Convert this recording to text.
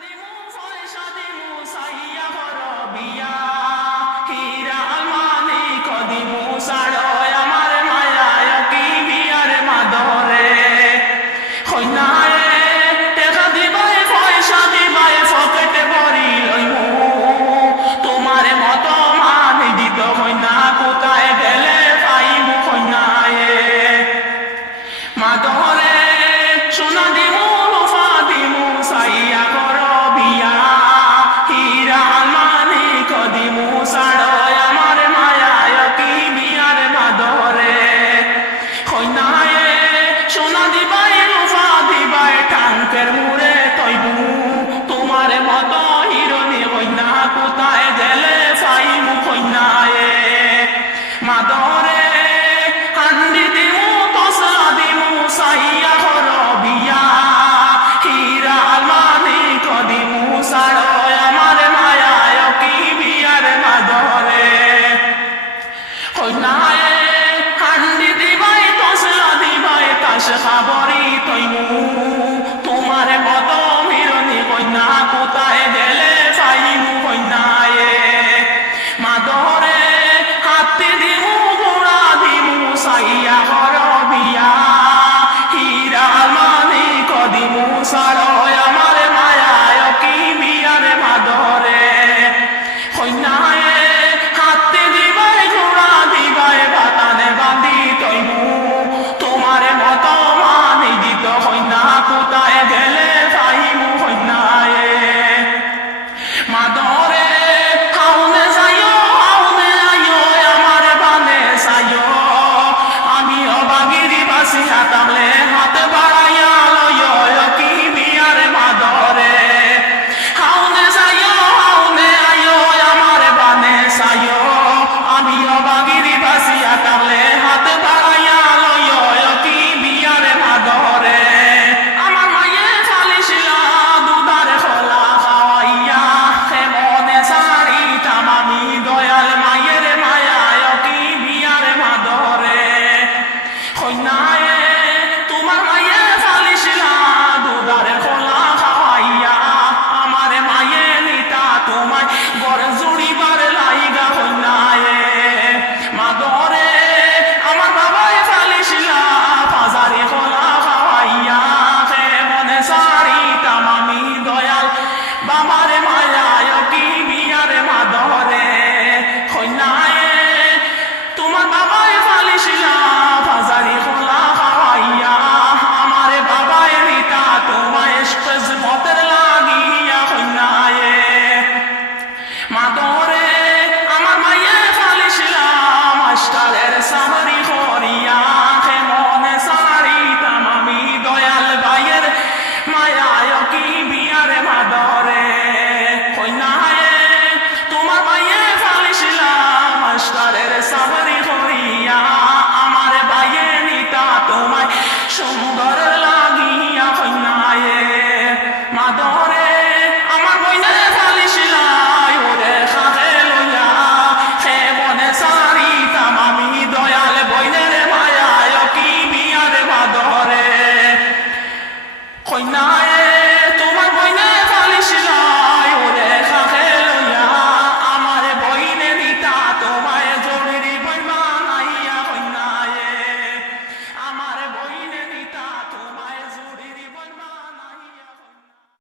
দিমু পয়সা দিমু সাইয়া বড় বিয়া হীরা আলমানি কদিমু সাড়ো আমার মায়া কি বিয়ার মাদরে কইনায়ে টাকা দিবাই পয়সা দিবাই পকেটে ভরি লইমু তোমার মতো মান দিত কইনা কোথায় গেলে পাইমু কইনায়ে মাদরে সোনা দিমু রূপা দিমু সাইয়া বড় বিয়া হীরা আলমানি কদিমু সাড়ো আমার মায়া কি বিয়ার মাদরে কইনায়ে সোনা দিবাই রূপা দিবাই টাঙ্কের মুড়ে তৈবু তোমার মতো হিরোনি কইনা কোথায় গেলে পাইমু কইনায়ে মাদরে হান্ডি দিমু তসলা দিমু সাইয়া বড় বিয়া হীরা আলমানি কদিমু সাড়ো আমার মায়া কি বিয়ার মাদরে কইনায়ে হান্ডি দিবাই তসলা দিবাই তাস খাবর